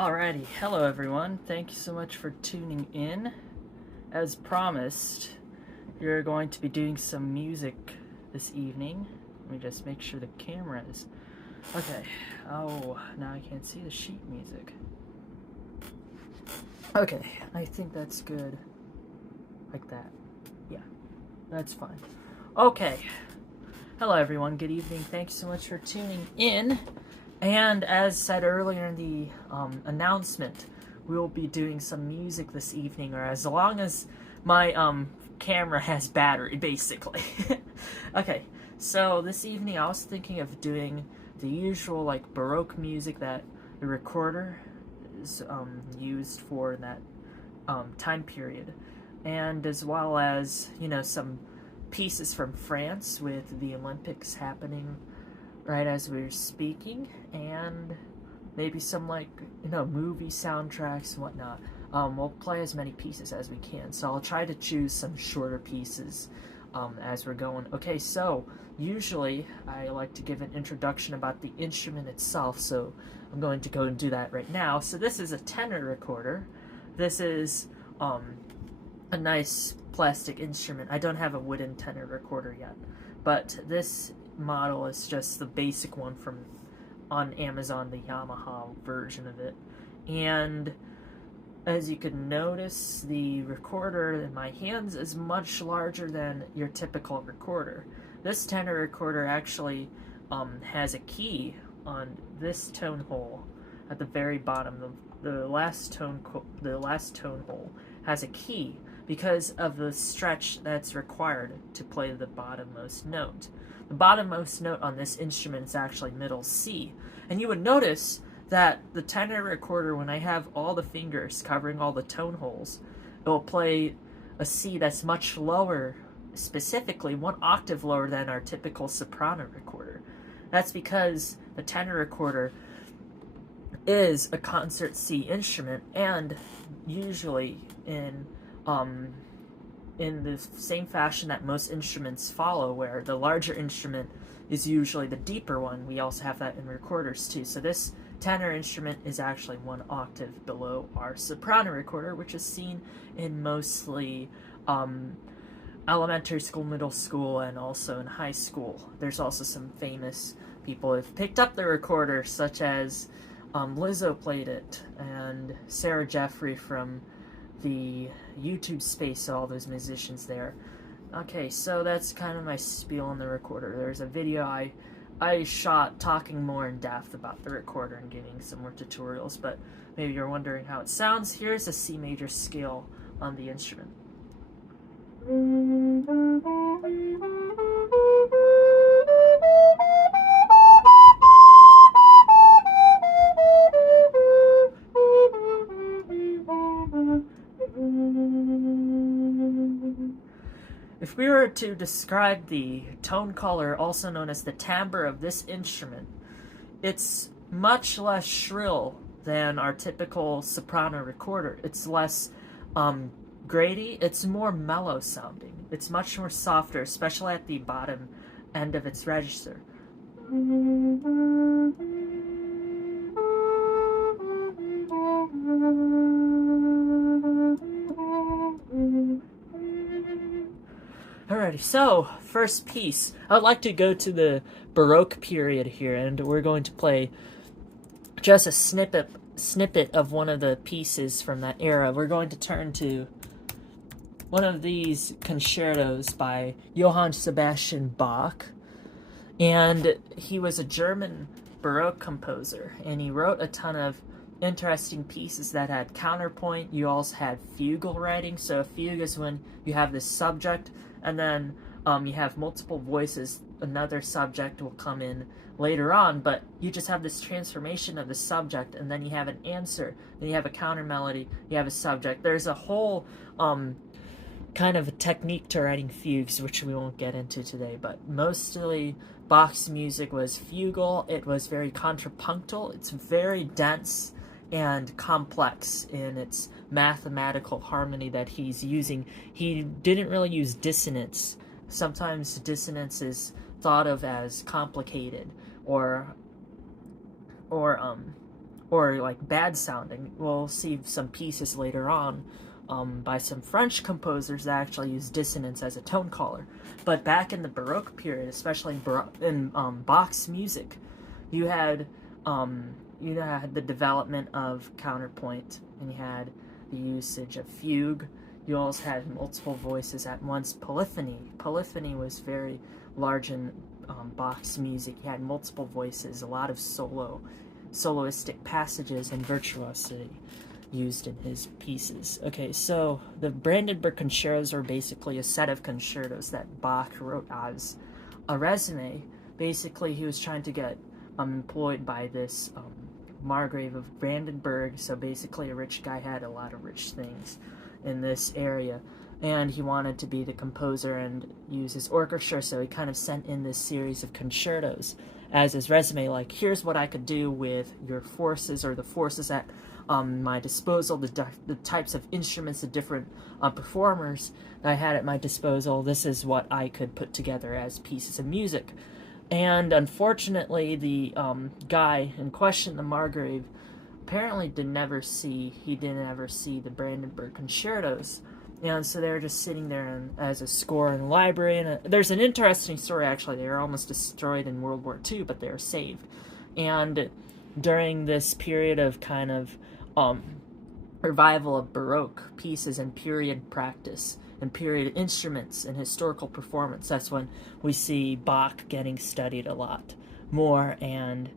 Alrighty, hello everyone. Thank you so much for tuning in. As promised, you're going to be doing some music this evening. Let me just make sure the camera is... Okay. Oh, now I can't see the sheet music. Okay, I think that's good. Like that. Yeah, that's fine. Okay. Hello everyone, good evening. Thanks so much for tuning in. And as said earlier in the announcement, we will be doing some music this evening, or as long as my camera has battery, basically. Okay, so this evening I was thinking of doing the usual like Baroque music that the recorder is used for in that time period, and as well as, you know, some pieces from France with the Olympics happening right as we were speaking, and maybe some, like, you know, movie soundtracks and whatnot. We'll play as many pieces as we can, so I'll try to choose some shorter pieces as we're going. Okay, so usually I like to give an introduction about the instrument itself, so I'm going to go and do that right now. So this is a tenor recorder. This is a nice plastic instrument. I don't have a wooden tenor recorder yet, but this model is just the basic one from on Amazon, the Yamaha version of it. And as you can notice, the recorder in my hands is much larger than your typical recorder. This tenor recorder actually has a key on this tone hole at the very bottom. The last tone hole has a key because of the stretch that's required to play the bottommost note. The bottommost note on this instrument is actually middle C. And you would notice that the tenor recorder, when I have all the fingers covering all the tone holes, it will play a C that's much lower, specifically 1 octave lower than our typical soprano recorder. That's because the tenor recorder is a concert C instrument, and usually in the same fashion that most instruments follow, where the larger instrument is usually the deeper one. We also have that in recorders too. So this tenor instrument is actually 1 octave below our soprano recorder, which is seen in mostly elementary school, middle school, and also in high school. There's also some famous people who have picked up the recorder, such as Lizzo played it, and Sarah Jeffrey from the YouTube space, all those musicians there. Okay, so that's kind of my spiel on the recorder. There's a video I shot talking more in depth about the recorder and giving some more tutorials, but maybe you're wondering how it sounds. Here's a C major scale on the instrument. If we were to describe the tone color, also known as the timbre of this instrument, it's much less shrill than our typical soprano recorder. It's less grady, it's more mellow sounding. It's much more softer, especially at the bottom end of its register. Alrighty, so first piece. I'd like to go to the Baroque period here, and we're going to play just a snippet of one of the pieces from that era. We're going to turn to one of these concertos by Johann Sebastian Bach, and he was a German Baroque composer, and he wrote a ton of interesting pieces that had counterpoint. You also had fugal writing. So a fugue is when you have this subject, and then you have multiple voices. Another subject will come in later on, but you just have this transformation of the subject, and then you have an answer, then you have a counter melody, you have a subject. There's a whole kind of a technique to writing fugues, which we won't get into today, but mostly Bach's music was fugal. It was very contrapuntal. It's very dense and complex in its mathematical harmony that he's using. He didn't really use dissonance. Sometimes dissonance is thought of as complicated or or like bad sounding. We'll see some pieces later on by some French composers that actually use dissonance as a tone color. But back in the Baroque period, especially in Bach's music, you had the development of counterpoint, and you had the usage of fugue. You also had multiple voices at once. Polyphony. Polyphony was very large in Bach's music. He had multiple voices, a lot of soloistic passages, and virtuosity used in his pieces. Okay, so the Brandenburg concertos are basically a set of concertos that Bach wrote as a resume. Basically, he was trying to get employed by this Margrave of Brandenburg, so basically a rich guy had a lot of rich things in this area, and he wanted to be the composer and use his orchestra, so he kind of sent in this series of concertos as his resume, like, here's what I could do with your forces, or the forces at my disposal, the types of instruments, the different performers that I had at my disposal. This is what I could put together as pieces of music. And unfortunately, the guy in question, the Margrave, apparently didn't ever see the Brandenburg concertos. And so they were just sitting there as a score in the library. And there's an interesting story, actually. They were almost destroyed in World War II, but they were saved. And during this period of kind of revival of Baroque pieces and period practice and period instruments and historical performance, that's when we see Bach getting studied a lot more, and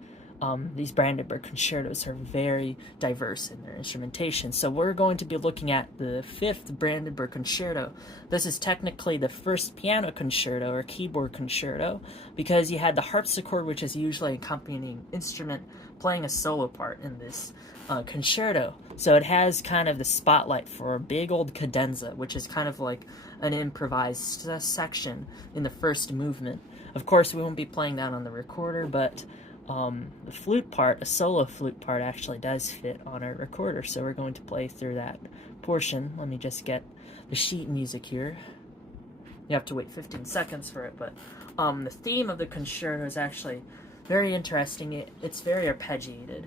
these Brandenburg concertos are very diverse in their instrumentation. So we're going to be looking at the 5th Brandenburg concerto. This is technically the first piano concerto or keyboard concerto, because you had the harpsichord, which is usually accompanying instrument, playing a solo part in this concerto. So it has kind of the spotlight for a big old cadenza, which is kind of like an improvised section in the first movement. Of course, we won't be playing that on the recorder, but the flute part, a solo flute part, actually does fit on our recorder, so we're going to play through that portion. Let me just get the sheet music here. You have to wait 15 seconds for it, but the theme of the concerto is actually very interesting. It's very arpeggiated.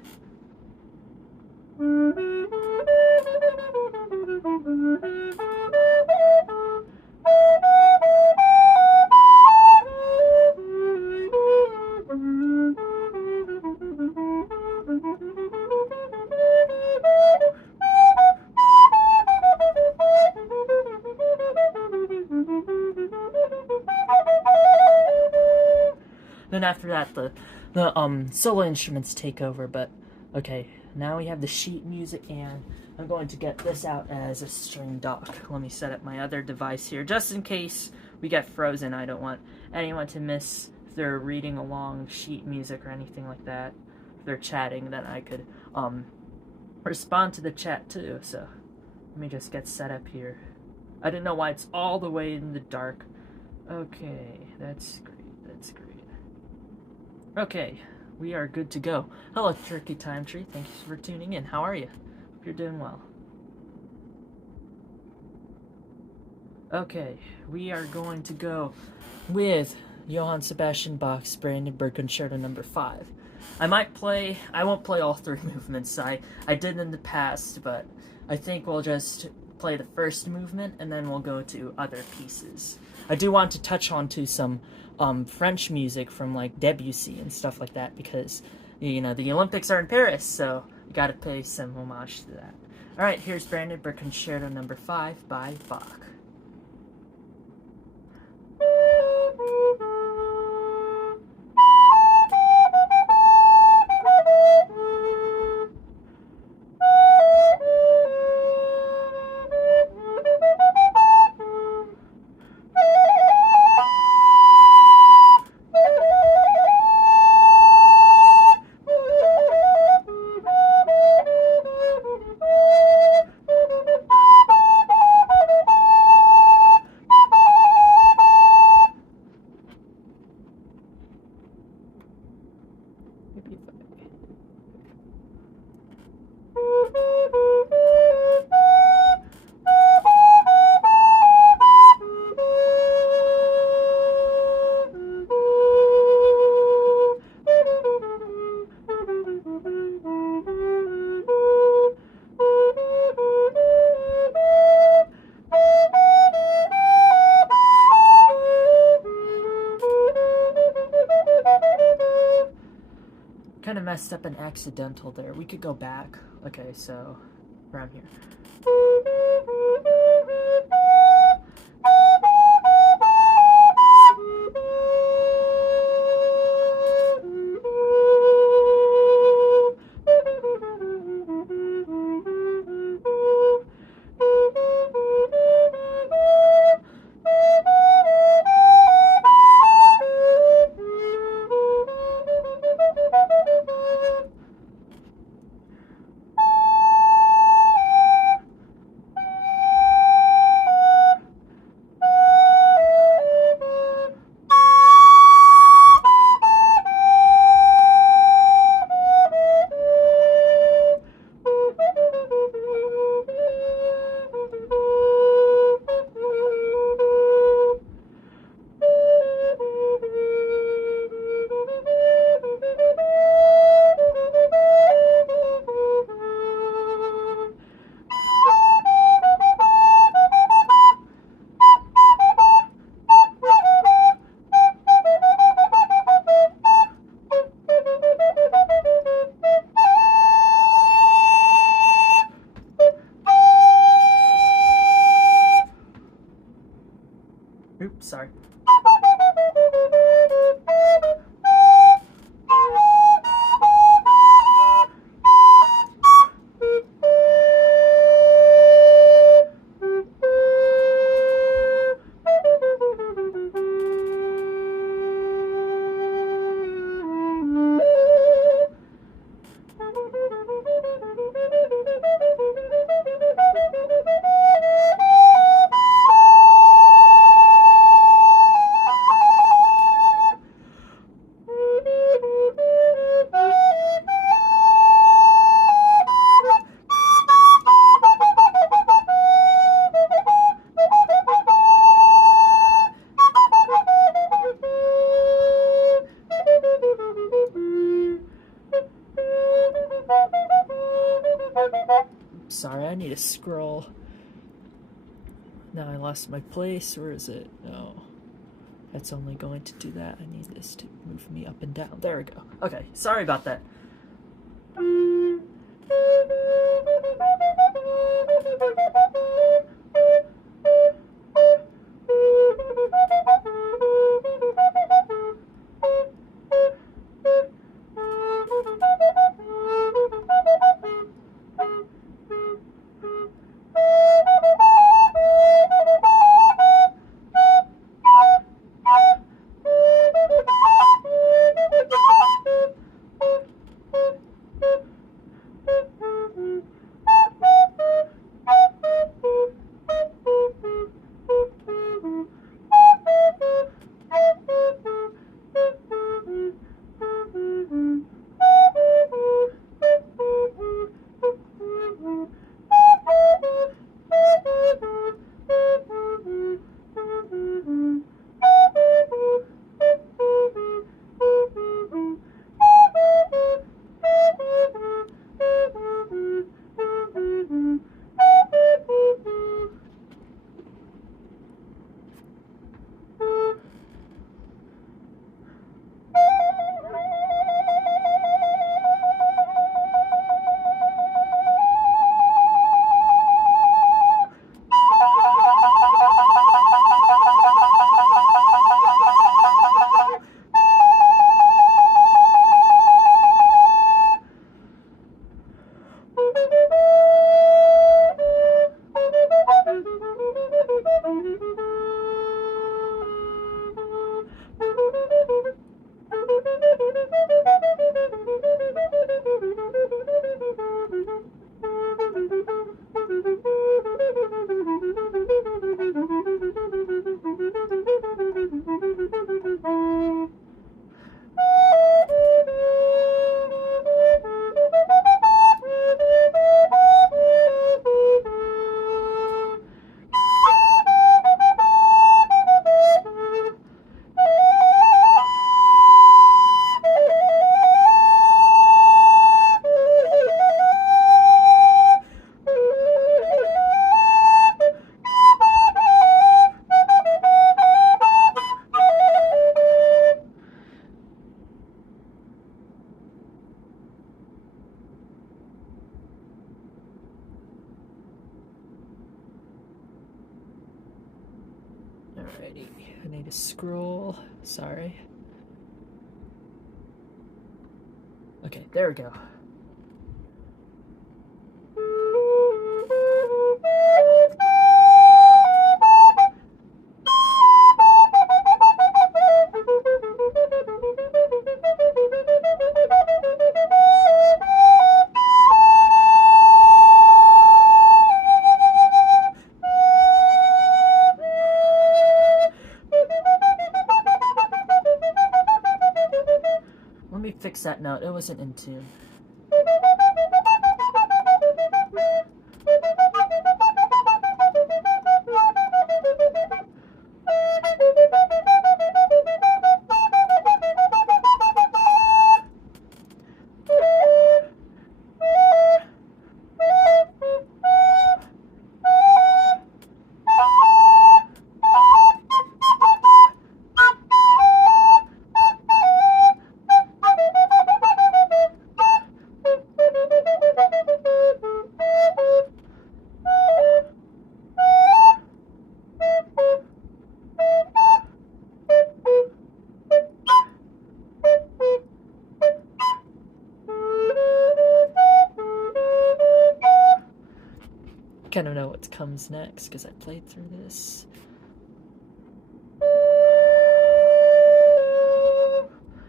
Then after that, the solo instruments take over. But okay, now we have the sheet music, and I'm going to get this out as a string dock. Let me set up my other device here, just in case we get frozen. I don't want anyone to miss if they're reading along sheet music or anything like that. If they're chatting, then I could respond to the chat too. So let me just get set up here. I didn't know why it's all the way in the dark. Okay, that's great. That's great. Okay, we are good to go. Hello, Turkey Time Tree. Thank you for tuning in. How are you? Hope you're doing well. Okay, we are going to go with Johann Sebastian Bach's Brandenburg Concerto No. 5. I won't play all 3 movements. I did in the past, but I think we'll just play the first movement, and then we'll go to other pieces. I do want to touch on to some French music from like Debussy and stuff like that, because the Olympics are in Paris, so you gotta pay some homage to that. Alright, here's Brandenburg Concerto No. 5 by Bach. messed up an accidental there. We could go back. Okay, so around here. Oops, sorry. Sorry, I need to scroll. Now I lost my place. Where is it? No. That's only going to do that. I need this to move me up and down. There we go. Okay, sorry about that. Alrighty, I need to scroll. Sorry. Okay, there we go. Let me fix that note. It wasn't in tune. Kind of know what comes next because I played through this.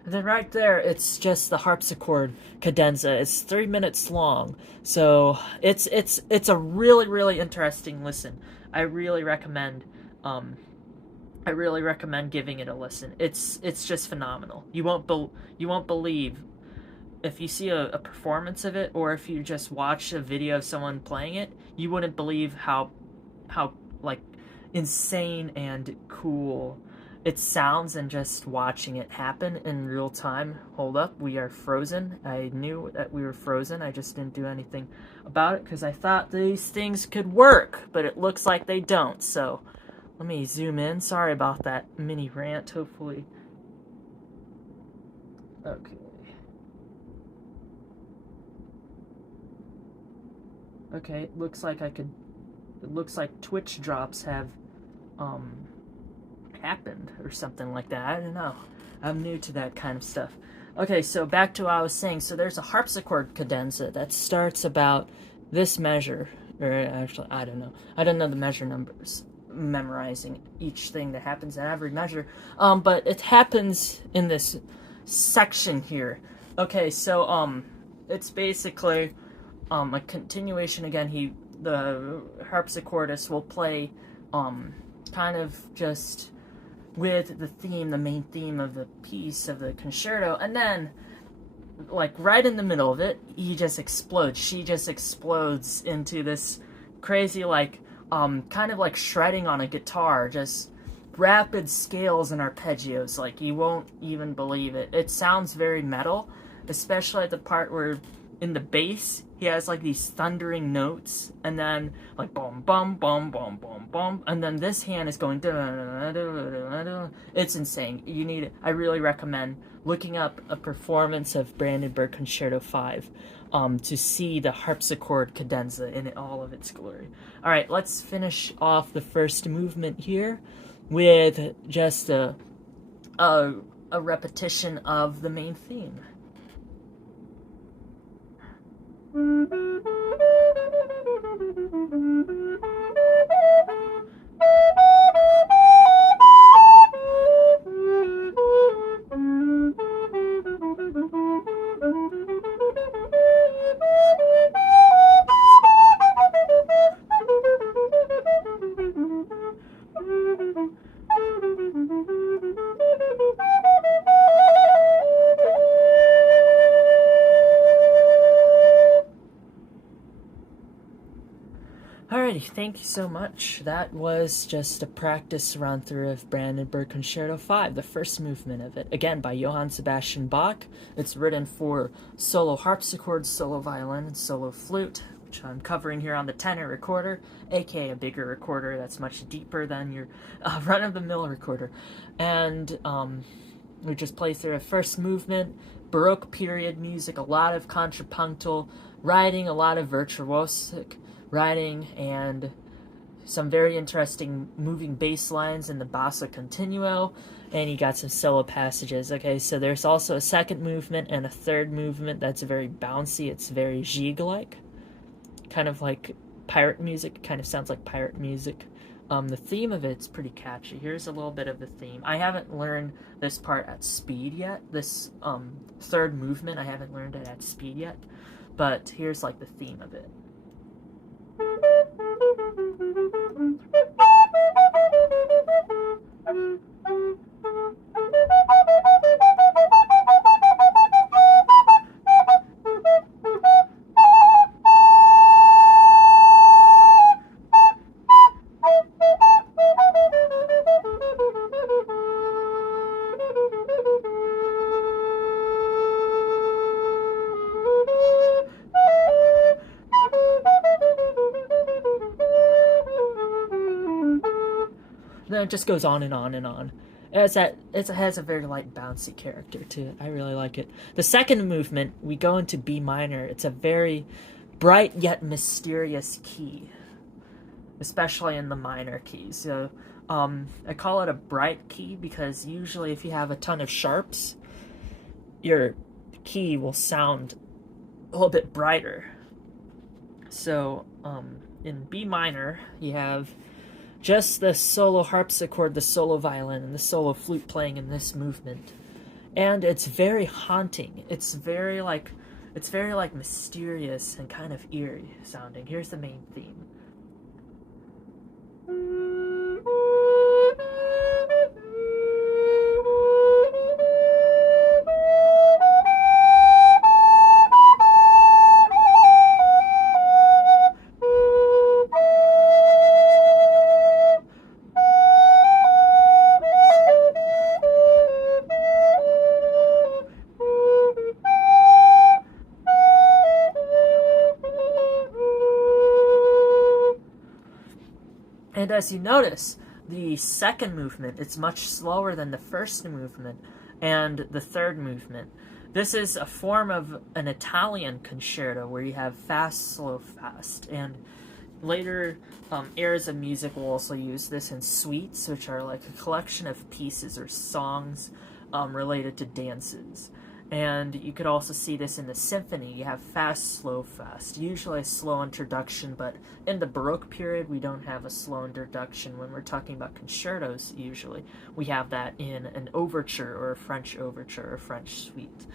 And then right there, it's just the harpsichord cadenza. It's 3 minutes long, so it's a really interesting listen. I really recommend giving it a listen. It's just phenomenal. You won't believe if you see a performance of it, or if you just watch a video of someone playing it, you wouldn't believe how like insane and cool it sounds, and just watching it happen in real time. Hold up, we are frozen. I knew that we were frozen. I just didn't do anything about it because I thought these things could work, but it looks like they don't. So let me zoom in. Sorry about that mini rant. Hopefully. Okay. Okay, it looks like Twitch drops have happened or something like that. I don't know. I'm new to that kind of stuff. Okay, so back to what I was saying. So there's a harpsichord cadenza that starts about this measure, or actually I don't know. I don't know the measure numbers, memorizing each thing that happens in every measure. But it happens in this section here. Okay, so it's basically a continuation again. The harpsichordist will play kind of just with the main theme of the piece of the concerto, and then like right in the middle of it, she just explodes into this crazy kind of like shredding on a guitar, just rapid scales and arpeggios, like you won't even believe it. It sounds very metal, especially at the part where in the bass he has like these thundering notes, and then like boom bum bum bum bum bum, and then this hand is going it's insane. I really recommend looking up a performance of Brandenburg Concerto 5 to see the harpsichord cadenza in all of its glory. All right, let's finish off the first movement here with just a repetition of the main theme. Alrighty, thank you so much. That was just a practice run through of Brandenburg Concerto 5, the first movement of it. Again, by Johann Sebastian Bach. It's written for solo harpsichord, solo violin, and solo flute, which I'm covering here on the tenor recorder, aka a bigger recorder that's much deeper than your run-of-the-mill recorder. And we just play through a first movement, Baroque period music, a lot of contrapuntal writing, a lot of virtuosic writing, and some very interesting moving bass lines in the basso continuo, and you got some solo passages. Okay, so there's also a second movement and a third movement that's very bouncy. It's very gigue-like, kind of like pirate music. Kind of sounds like pirate music. The theme of it's pretty catchy. Here's a little bit of the theme. I haven't learned this part at speed yet. This third movement, I haven't learned it at speed yet. But here's like the theme of it. Then it just goes on and on and on. It has a very light, bouncy character to it. I really like it. The second movement, we go into B minor. It's a very bright yet mysterious key, especially in the minor keys. So I call it a bright key because usually if you have a ton of sharps, your key will sound a little bit brighter. So in B minor, you have just the solo harpsichord, the solo violin, and the solo flute playing in this movement. And it's very haunting. It's very like mysterious and kind of eerie sounding. Here's the main theme. And as you notice, the second movement, it's much slower than the first movement and the third movement. This is a form of an Italian concerto where you have fast, slow, fast. And later eras of music will also use this in suites, which are like a collection of pieces or songs related to dances. And you could also see this in the symphony. You have fast, slow, fast. Usually a slow introduction, but in the Baroque period, we don't have a slow introduction. When we're talking about concertos, usually, we have that in an overture or a French overture or French suite.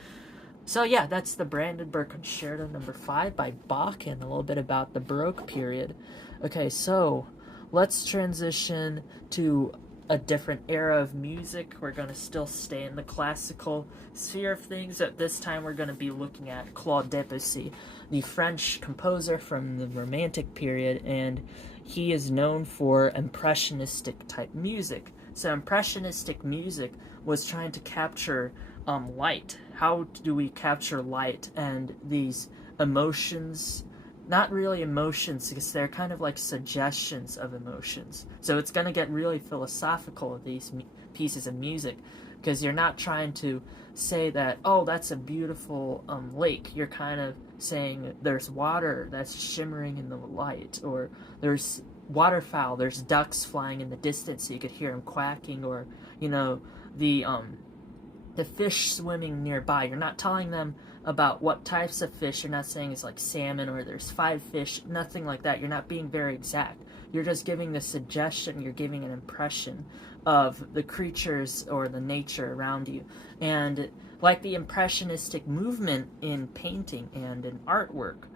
So yeah, that's the Brandenburg Concerto number 5 by Bach, and a little bit about the Baroque period. Okay, so let's transition to a different era of music. We're going to still stay in the classical sphere of things. At this time, we're going to be looking at Claude Debussy, the French composer from the Romantic period, and he is known for impressionistic type music. So impressionistic music was trying to capture light. How do we capture light and these emotions? Not really emotions, because they're kind of like suggestions of emotions. So it's going to get really philosophical with these pieces of music, because you're not trying to say that, oh, that's a beautiful lake. You're kind of saying there's water that's shimmering in the light, or there's waterfowl, there's ducks flying in the distance so you could hear them quacking, or, you know, the fish swimming nearby. You're not telling them about what types of fish. You're not saying it's like salmon or there's 5 fish, nothing like that. You're not being very exact. You're just giving the suggestion, you're giving an impression of the creatures or the nature around you. And like the impressionistic movement in painting and in artwork,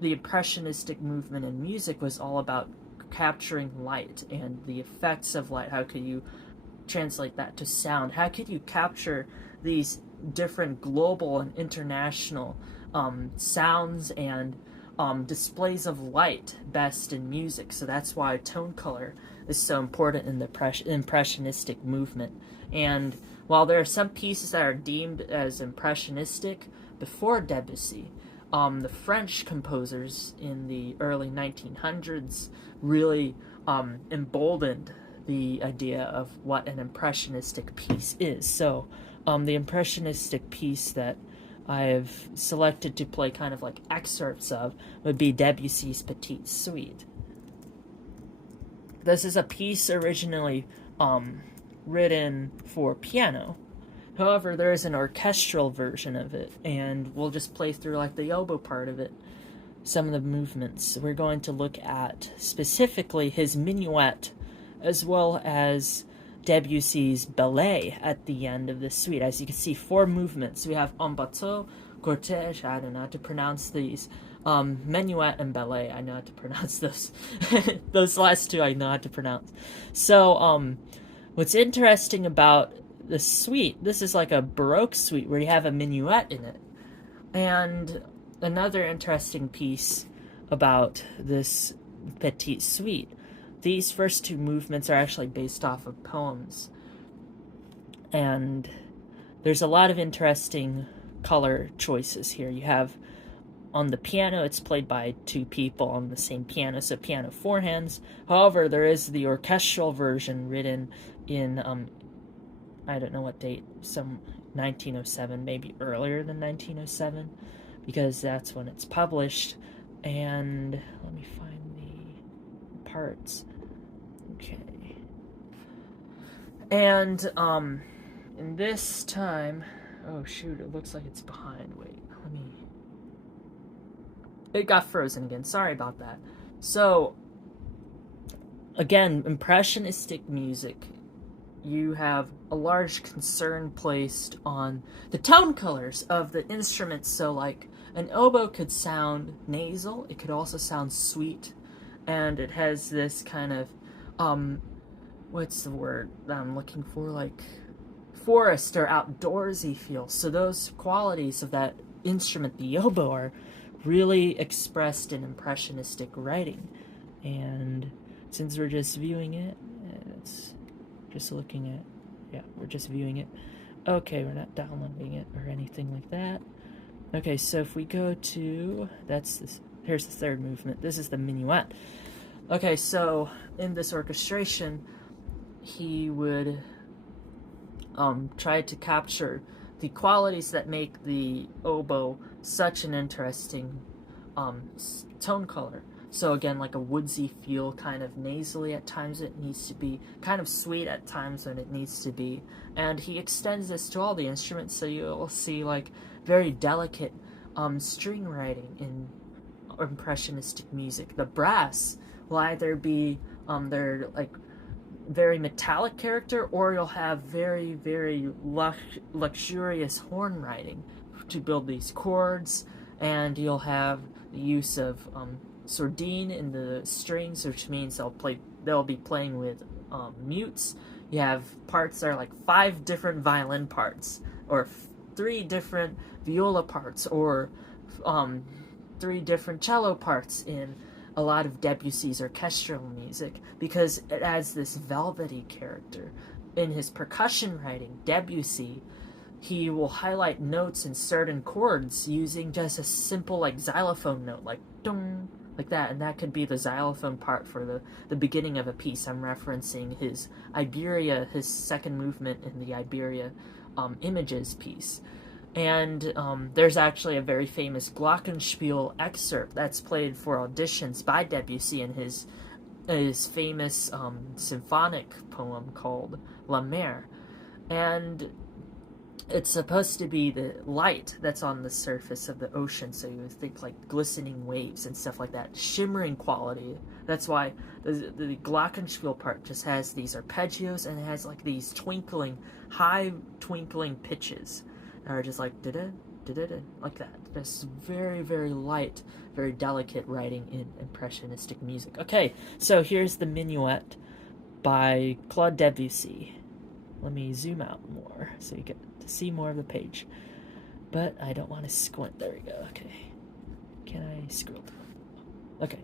the impressionistic movement in music was all about capturing light and the effects of light. How could you translate that to sound? How could you capture these different global and international sounds and displays of light best in music? So that's why tone color is so important in the impressionistic movement. And while there are some pieces that are deemed as impressionistic before Debussy, the French composers in the early 1900s really emboldened the idea of what an impressionistic piece is. So the impressionistic piece that I have selected to play kind of like excerpts of would be Debussy's Petite Suite. This is a piece originally written for piano. However, there is an orchestral version of it, and we'll just play through like the oboe part of it. Some of the movements. We're going to look at specifically his minuet, as well as Debussy's ballet at the end of the suite. As you can see, 4 movements. We have en bateau, cortège, I don't know how to pronounce these. Minuet and ballet, I know how to pronounce those. Those last 2 I know how to pronounce. So, what's interesting about the suite, this is like a Baroque suite where you have a minuet in it. And another interesting piece about this petite suite, these first 2 movements are actually based off of poems. And there's a lot of interesting color choices here. You have, on the piano, it's played by 2 people on the same piano, so piano 4 hands. However, there is the orchestral version written in, I don't know what date, some 1907, maybe earlier than 1907, because that's when it's published. And let me find the parts. Okay. And, in this time, oh shoot, it looks like it's behind. Wait, it got frozen again. Sorry about that. So, again, impressionistic music, you have a large concern placed on the tone colors of the instruments. So, like, an oboe could sound nasal, it could also sound sweet, and it has this kind of, what's the word that I'm looking for, like, forest or outdoorsy feel. So those qualities of that instrument, the oboe, are really expressed in impressionistic writing. And since we're just viewing it, it's just looking at, yeah, we're just viewing it. Okay, we're not downloading it or anything like that. Okay, so if we go to, here's the 3rd movement. This is the minuet. Okay, so in this orchestration, he would try to capture the qualities that make the oboe such an interesting tone color. So again, like a woodsy feel, kind of nasally at times it needs to be, kind of sweet at times when it needs to be. And he extends this to all the instruments, so you'll see like very delicate string writing in impressionistic music. The brass will either be their like very metallic character, or you'll have very, very luxurious horn writing to build these chords, and you'll have the use of sordine in the strings, which means they'll be playing with mutes. You have parts that are like 5 different violin parts, or 3 different viola parts, or 3 different cello parts in a lot of Debussy's orchestral music, because it adds this velvety character. In his percussion writing, Debussy, he will highlight notes in certain chords using just a simple like xylophone note, like dong, like that, and that could be the xylophone part for the beginning of a piece. I'm referencing his Iberia, his 2nd movement in the Iberia Images piece. And there's actually a very famous glockenspiel excerpt that's played for auditions by Debussy in his famous symphonic poem called La Mer. And it's supposed to be the light that's on the surface of the ocean, so you would think like glistening waves and stuff like that, shimmering quality. That's why the glockenspiel part just has these arpeggios, and it has like these high twinkling pitches. Are just like like that. This very, very light, very delicate writing in impressionistic music. Okay, so here's the Minuet by Claude Debussy. Let me zoom out more so you get to see more of the page. But I don't want to squint. There we go. Okay. Can I scroll down? Okay.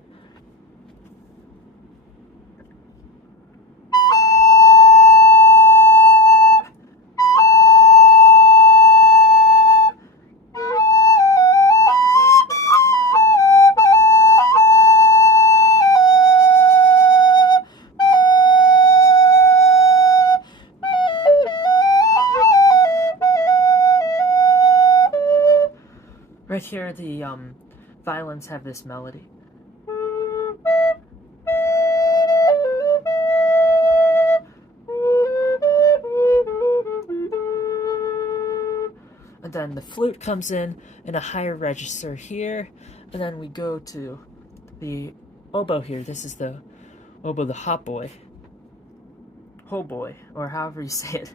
Right here, the violins have this melody. then the flute comes in a higher register here, and then we go to the oboe here. This is the oboe, the hautboy, or however you say it.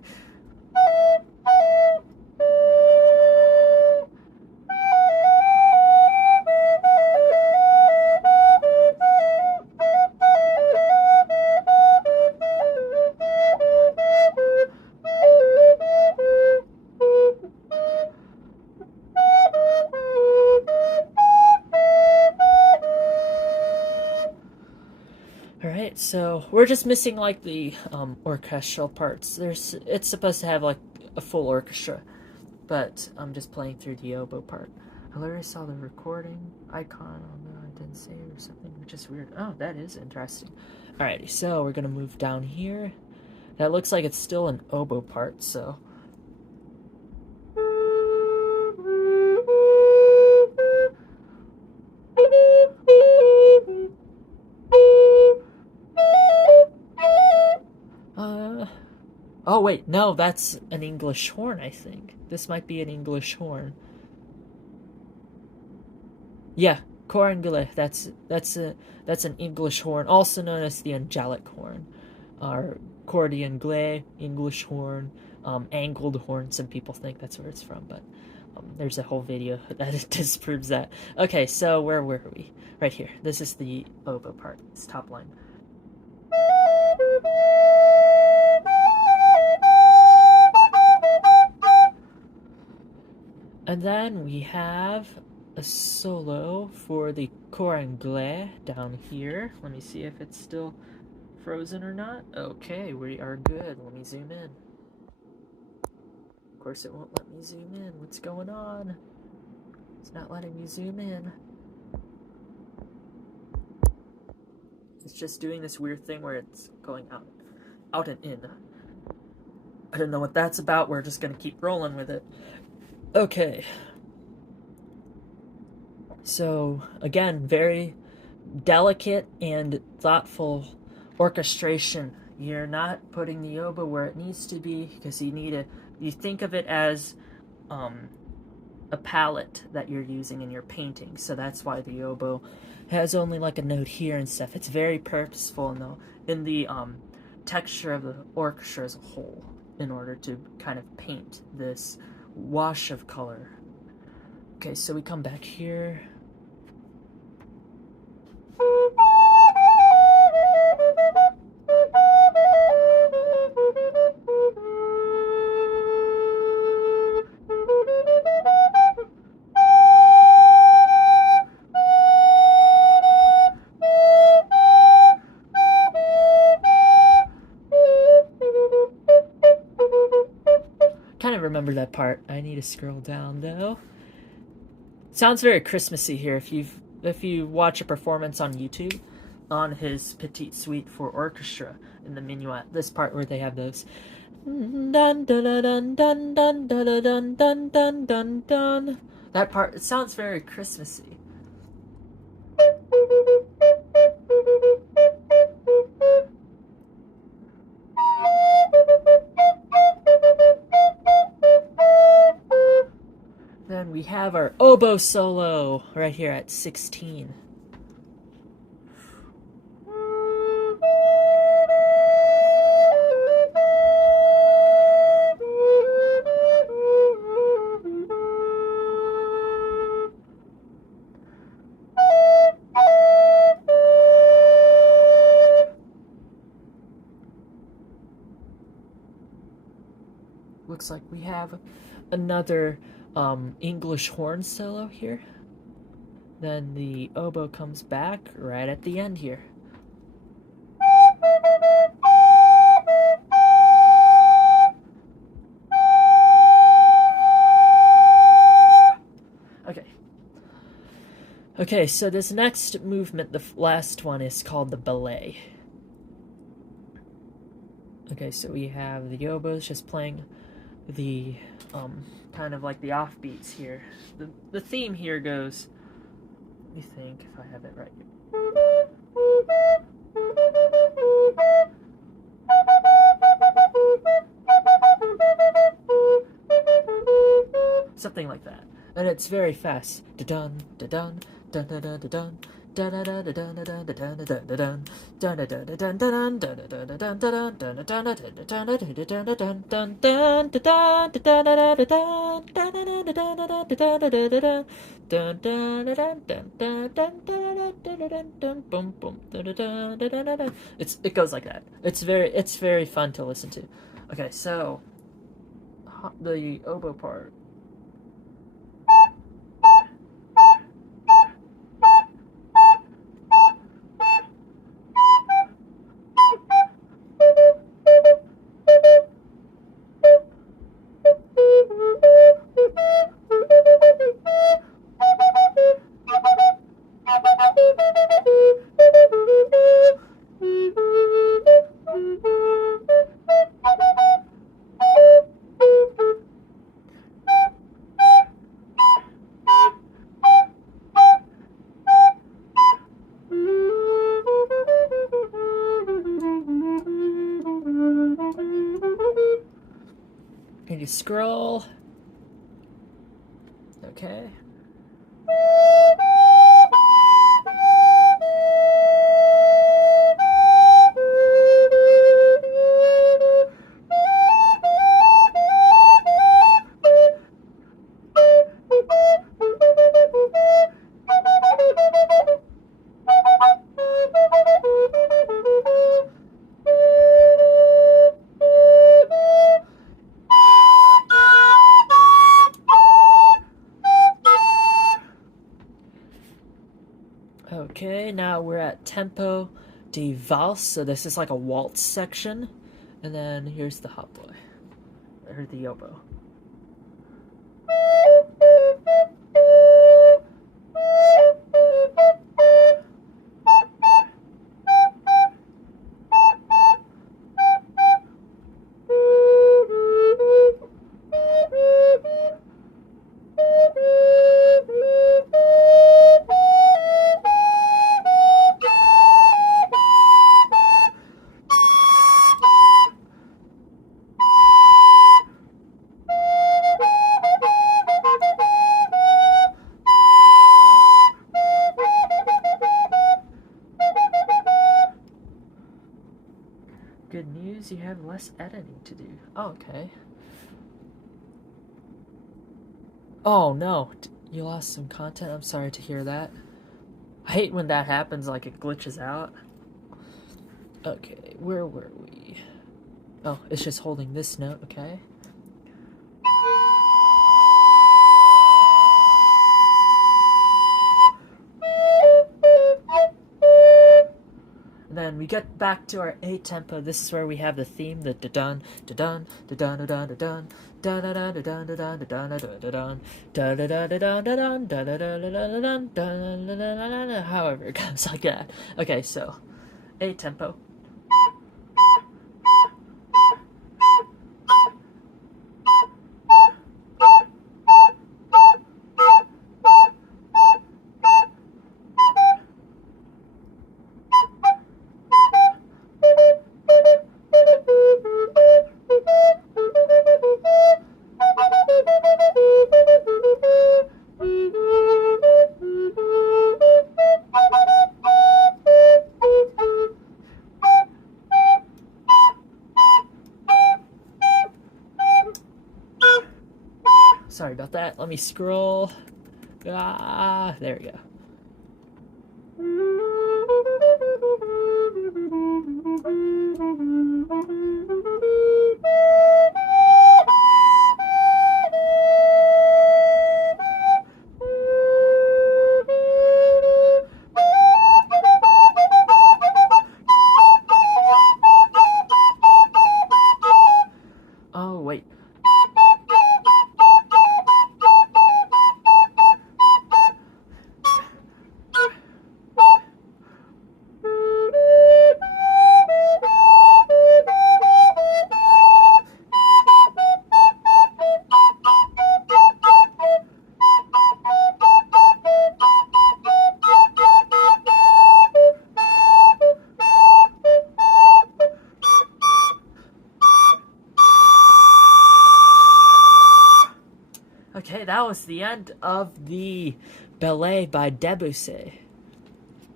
Alright, so we're just missing like the orchestral parts. It's supposed to have like a full orchestra, but I'm just playing through the oboe part. I literally saw the recording icon on the I didn't save or something, which is weird. Oh, that is interesting. Alrighty, so we're gonna move down here. That looks like it's still an oboe part, so oh wait, no, that's an English horn, I think. This might be an English horn. Yeah, cor anglais. That's an English horn, also known as the angelic horn, or cor d'anglais, English horn, angled horn. Some people think that's where it's from, but there's a whole video that disproves that. Okay, so where were we? Right here. This is the oboe part. It's top line. And then we have a solo for the cor anglais down here. Let me see if it's still frozen or not. Okay, we are good. Let me zoom in. Of course it won't let me zoom in. What's going on? It's not letting me zoom in. It's just doing this weird thing where it's going out and in. I don't know what that's about. We're just gonna keep rolling with it. Okay. So, again, very delicate and thoughtful orchestration. You're not putting the oboe where it needs to be because you think of it as a palette that you're using in your painting. So that's why the oboe has only like a note here and stuff. It's very purposeful in the texture of the orchestra as a whole in order to kind of paint this wash of color. Okay, so we come back here. Kind of remember that part. I need to scroll down though. Sounds very Christmassy here. If you watch a performance on YouTube on his Petite Suite for orchestra in the minuet, this part where they have those dun dun dun dun dun dun dun dun dun dun dun. That part, it sounds very Christmassy. Then we have our oboe solo right here at 16. Looks like we have another English horn solo here. Then the oboe comes back right at the end here. Okay, so this next movement, the last one, is called the ballet. Okay, so we have the oboes just playing the kind of like the offbeats here. The theme here goes, let me think if I have it right here. Something something like that, and it's very fast. Da-dun, da-dun, dun-da-dun-da-dun. It goes like that. It's very fun to listen to. Okay, so the oboe part. Can you scroll? Okay. Okay, now we're at tempo de valse, so this is like a waltz section, and then here's the hautboy, or the oboe. Good news, you have less editing to do. Oh, okay. Oh no, you lost some content? I'm sorry to hear that. I hate when that happens, like it glitches out. Okay, where were we? Oh, it's just holding this note, okay. And then we get back to our A tempo. This is where we have the theme, the da-dun, da-dun, da-dun, da-dun, da-dun, da-da-dun, da-dun, da-dun, da-dun, da-dun, da-da-da-da-dun, da-dun, da-da-da-da-dun, da-da-da-da-da-da. However it goes like that. Okay, so A tempo. Sorry about that. Let me scroll. Ah, there we go. Oh, wait. that was the end of the ballet by Debussy.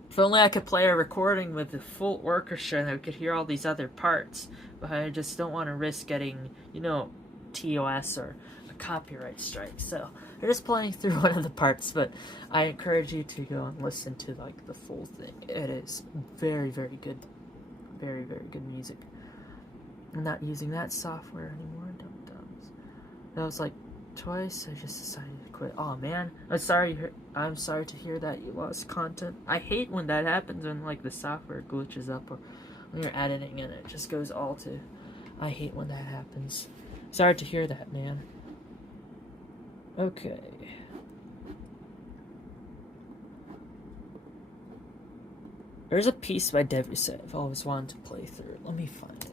If only I could play a recording with the full orchestra and I could hear all these other parts. But I just don't want to risk getting, TOS or a copyright strike. So I'm just playing through one of the parts, but I encourage you to go and listen to the full thing. It is very, very good. Very, very good music. I'm not using that software anymore, dum-dums. That was twice. I just decided to quit. Oh man, I'm sorry to hear that you lost content. I hate when that happens, when the software glitches up or when you're editing and it just goes all to. I hate when that happens. Sorry to hear that, man. Okay. There's a piece by Debussy I've always wanted to play through. Let me find it.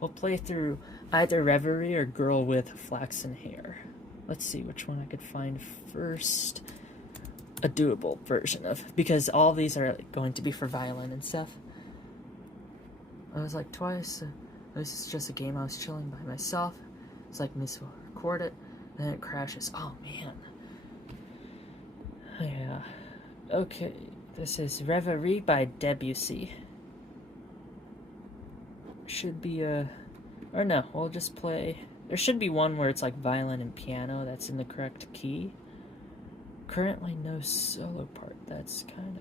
We'll play through either Reverie or Girl with Flaxen Hair. Let's see which one I could find first. A doable version of, because all these are going to be for violin and stuff. I was twice. This is just a game I was chilling by myself. It's Miss will record it, and then it crashes. Oh man. Yeah. Okay. This is Reverie by Debussy. Should be or no, we'll just play. There should be one where it's violin and piano that's in the correct key. Currently no solo part. It's kind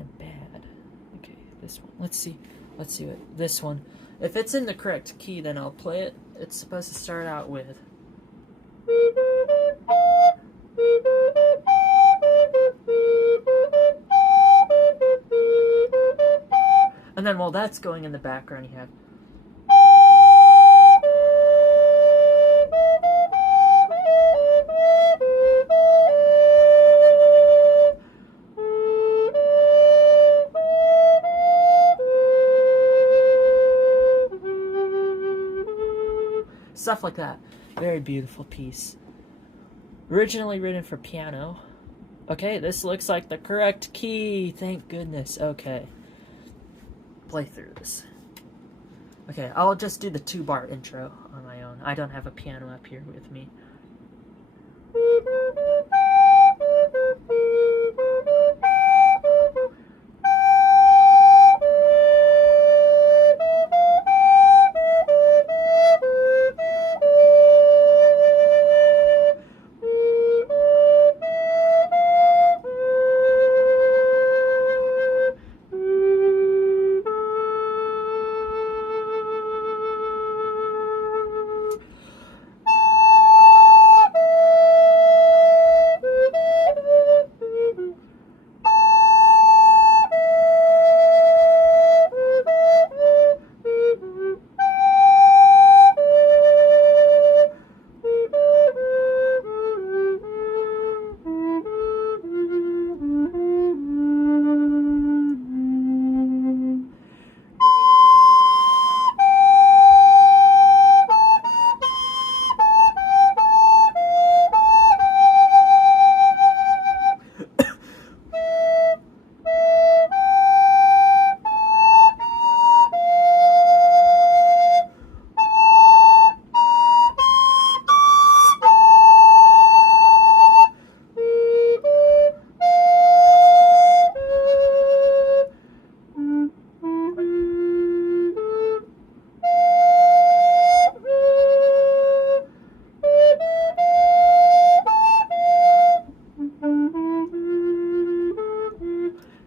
of bad. Okay, this one. Let's see what this one. If it's in the correct key, then I'll play it. It's supposed to start out with and then while that's going in the background, you have stuff like that. Very beautiful piece. Originally written for piano. Okay, this looks like the correct key. Thank goodness. Okay. Play through this. Okay, I'll just do the 2-bar intro on my own. I don't have a piano up here with me.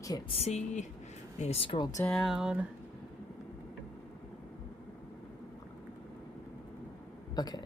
Can't see. Need to scroll down. Okay.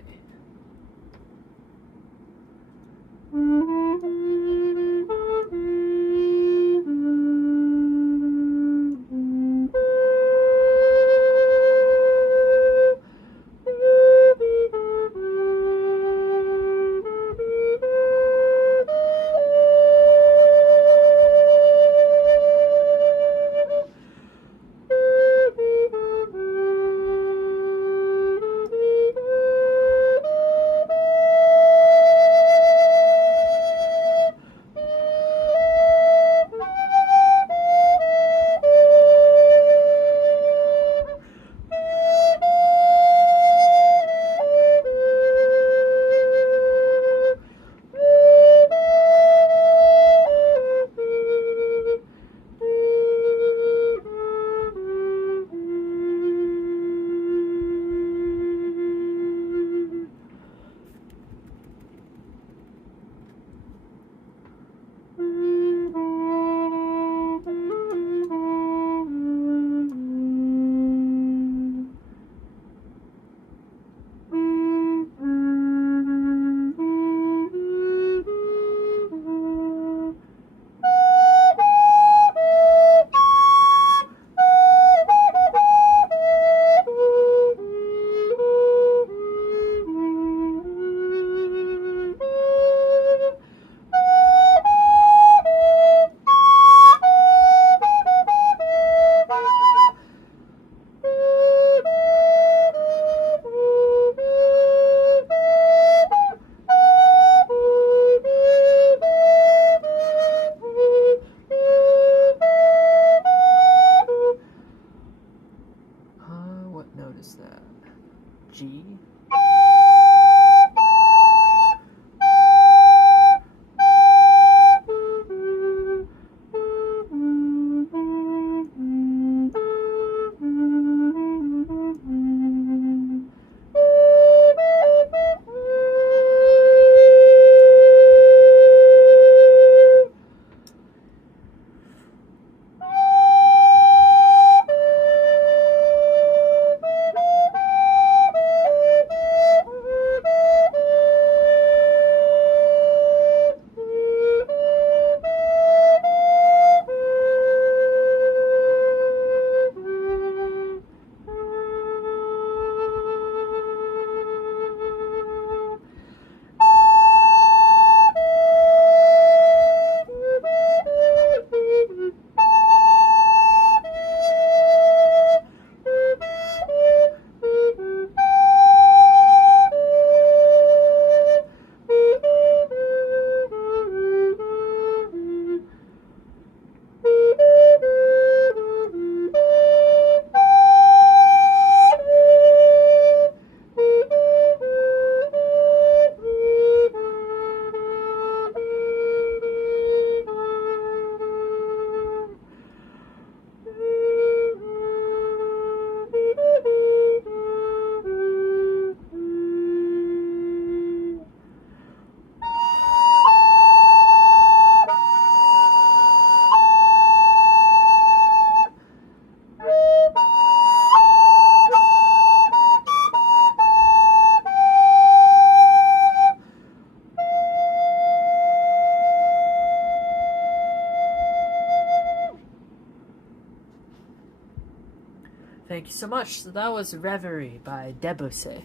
Thank you so much. So that was Reverie by Debussy.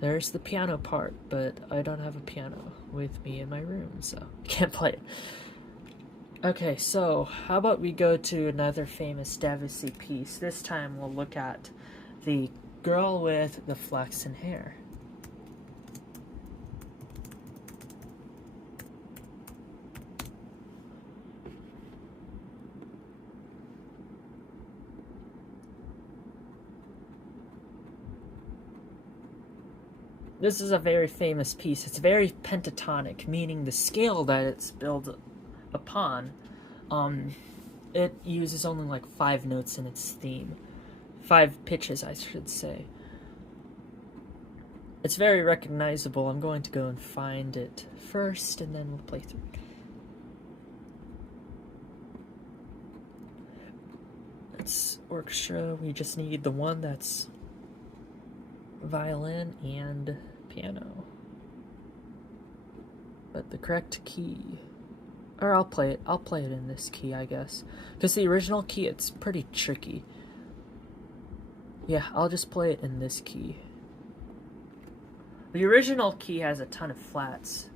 There's the piano part, but I don't have a piano with me in my room, so can't play it. Okay, so how about we go to another famous Debussy piece. This time we'll look at the girl with the flaxen hair. This is a very famous piece. It's very pentatonic, meaning the scale that it's built upon, it uses only like 5 notes in its theme. 5 pitches, I should say. It's very recognizable. I'm going to go and find it first, and then we'll play through it. It's orchestra. We just need the one that's violin and piano. But the correct key, or I'll play it in this key, I guess, because the original key, it's pretty tricky. Yeah, I'll just play it in this key. The original key has a ton of flats.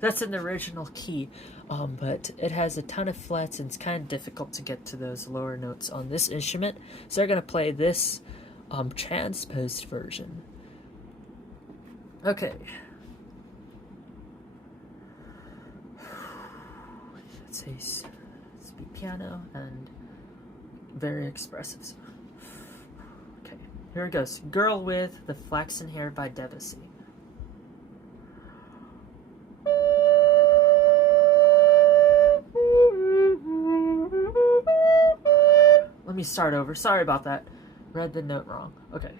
That's in the original key, but it has a ton of flats, and it's kind of difficult to get to those lower notes on this instrument. So they're going to play this transposed version. Okay. Let's be piano and very expressive. Okay, here it goes. Girl with the Flaxen Hair by Debussy. Let me start over. Sorry about that. Read the note wrong. Okay.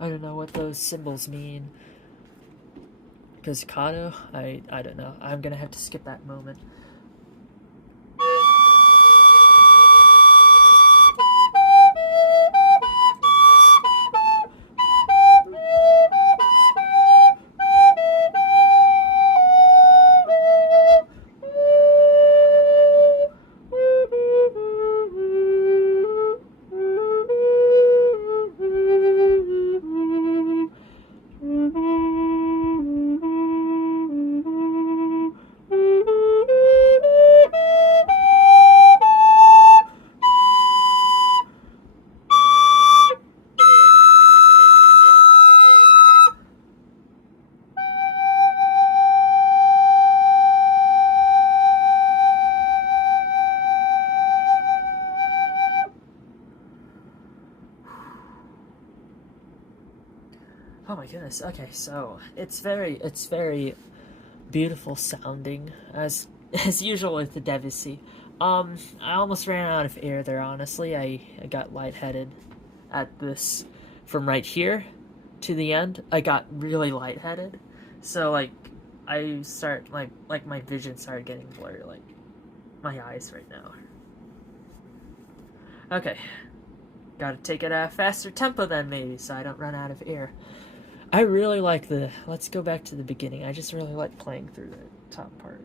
I don't know what those symbols mean. Pizzicato? I don't know. I'm gonna have to skip that moment. my goodness. Okay, so it's very beautiful sounding as as usual with the Debussy. I almost ran out of air there. Honestly, I got lightheaded at this from right here to the end. I got really lightheaded, so like I start like my vision started getting blurry, like my eyes right now. Okay, gotta take it at a faster tempo then maybe, so I don't run out of air. I really like the. Let's go back to the beginning. I just really like playing through the top part.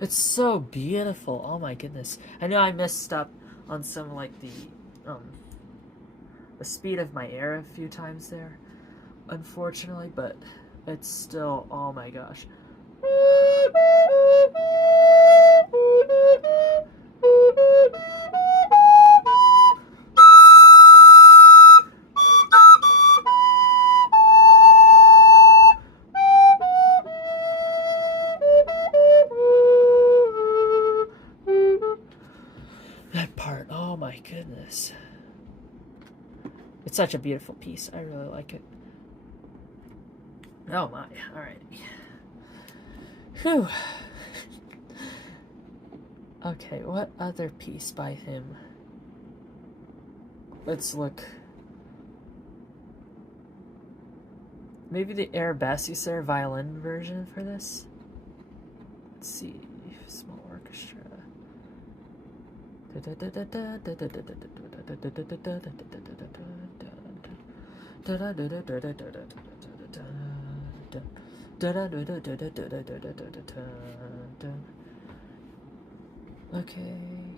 It's so beautiful. Oh my goodness. I know I messed up on some like the speed of my air a few times there, unfortunately, but it's still, oh my gosh. That part, oh my goodness. It's such a beautiful piece. I really like it. Oh my, alright. Whew. Okay, what other piece by him? Let's look. Maybe the Arabesque violin version for this? Let's see. Small orchestra. Okay,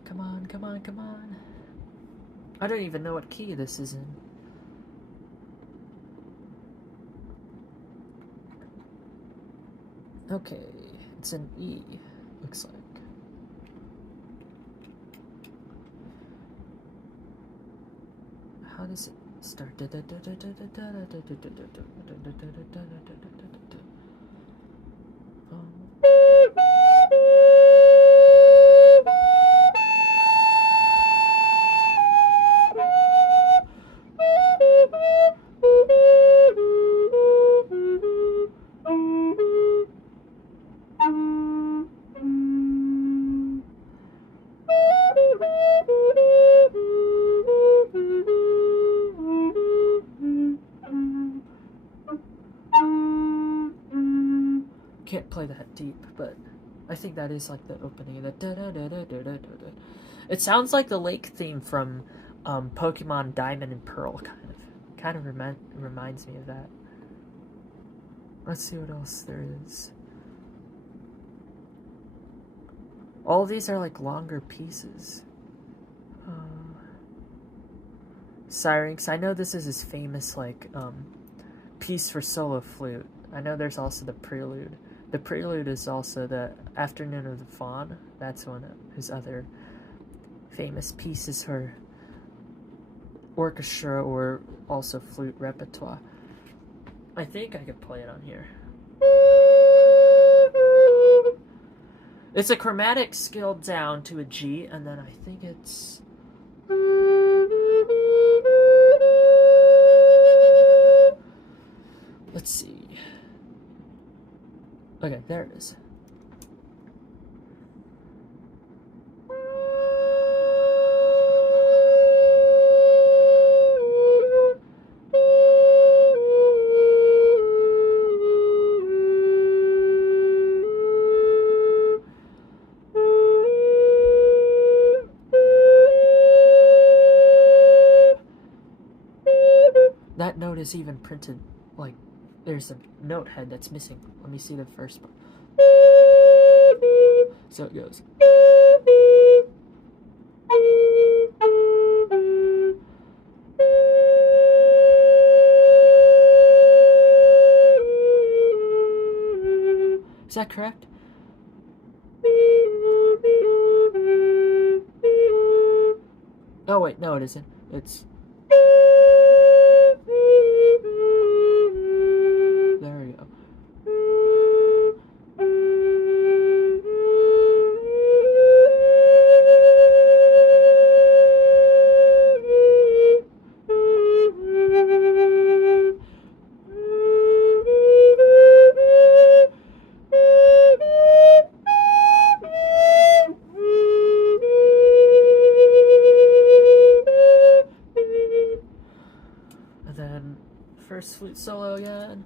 come on, come on, come on. I don't even know what key this is in. Okay, it's an E, looks like. How does it start? Can't play that deep, but I think that is like the opening. It sounds like the lake theme from Pokemon Diamond and Pearl, kind of reminds me of that. Let's see what else there is. All these are like longer pieces. Syrinx. I know this is his famous like piece for solo flute. I know there's also the prelude. The prelude is also the Afternoon of the Faun. That's one of his other famous pieces for orchestra or also flute repertoire. I think I could play it on here. It's a chromatic scaled down to a G, and then I think it's... Let's see. Okay, there it is. That note is even printed, like, there's a note head that's missing. Let me see the first part. So it goes. Is that correct? Oh wait, no it isn't. It's... There we go. And then first flute solo again.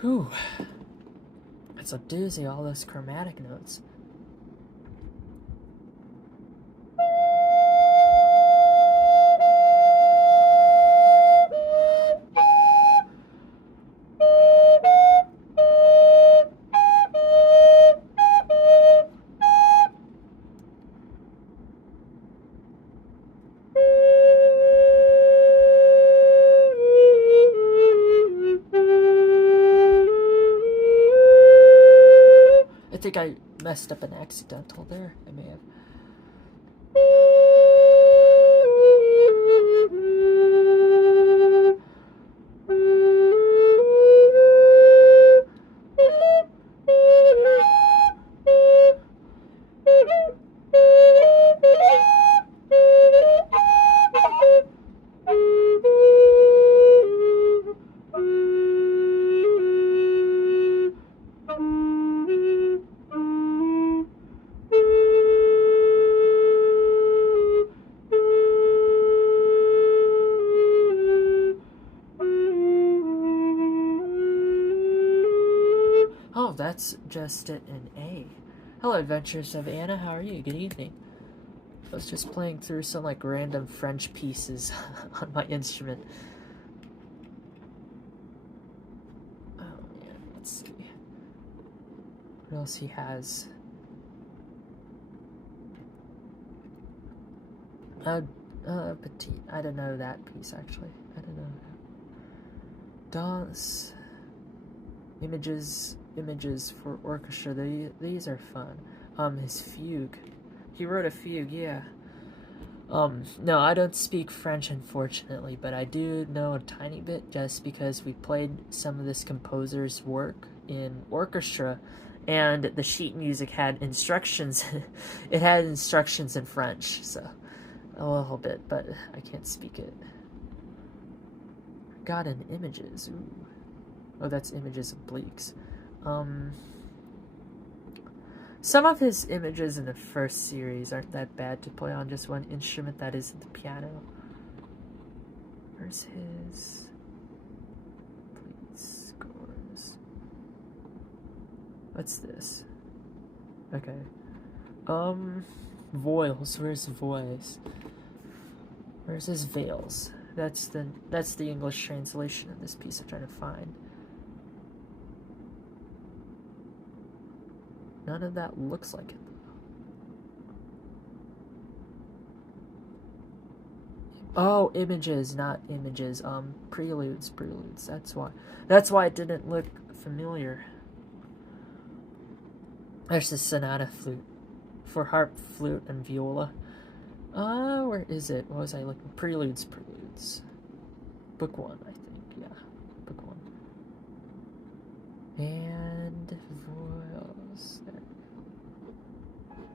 Whew. It's a doozy, all those chromatic notes. I think I messed up an accidental there. I may have. Oh, that's just it in A. Hello, Adventures of Anna. How are you? Good evening. I was just playing through some like random French pieces on my instrument. Oh man, let's see. What else he has? Petite. I don't know that piece actually. I don't know. Dance. Images for orchestra. These are fun. His fugue. He wrote a fugue, yeah. No, I don't speak French, unfortunately, but I do know a tiny bit just because we played some of this composer's work in orchestra, and the sheet music had instructions. It had instructions in French, so a little bit, but I can't speak it. Got in images. Ooh. Oh, that's images of Bleaks. Some of his images in the first series aren't that bad to play on just one instrument, that is the piano. Where's his Bleaks scores? What's this? Okay. Voiles, where's voice? Where's this veils? That's the English translation of this piece I'm trying to find. None of that looks like it, though. Oh, images, not images. Preludes. That's why. That's why it didn't look familiar. There's the sonata flute for harp, flute, and viola. Where is it? What was I looking? Preludes. Book 1, I think. Yeah, book 1. And voiles. There.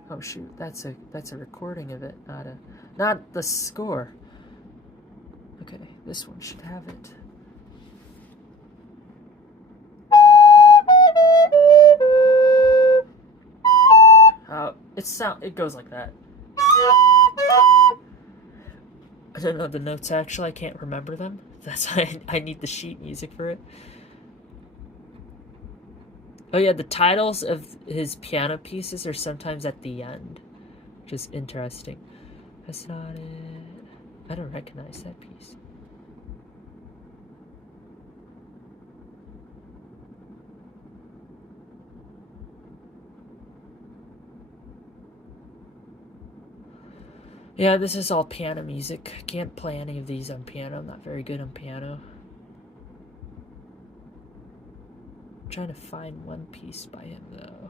Oh shoot, that's a recording of it, not the score. Okay, this one should have it. It goes like that. I don't know the notes actually, I can't remember them. That's why I need the sheet music for it. Oh yeah, the titles of his piano pieces are sometimes at the end, which is interesting. That's not it. I don't recognize that piece. Yeah, this is all piano music. Can't play any of these on piano. I'm not very good on piano. I'm trying to find one piece by him, though.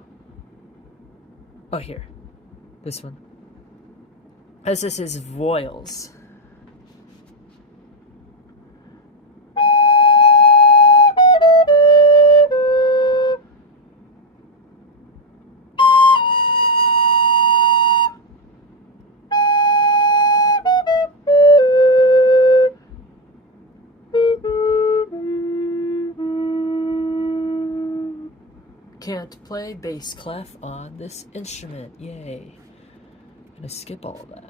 Oh, here. This one. This is his voiles. Can't play bass clef on this instrument. Yay. Gonna skip all of that.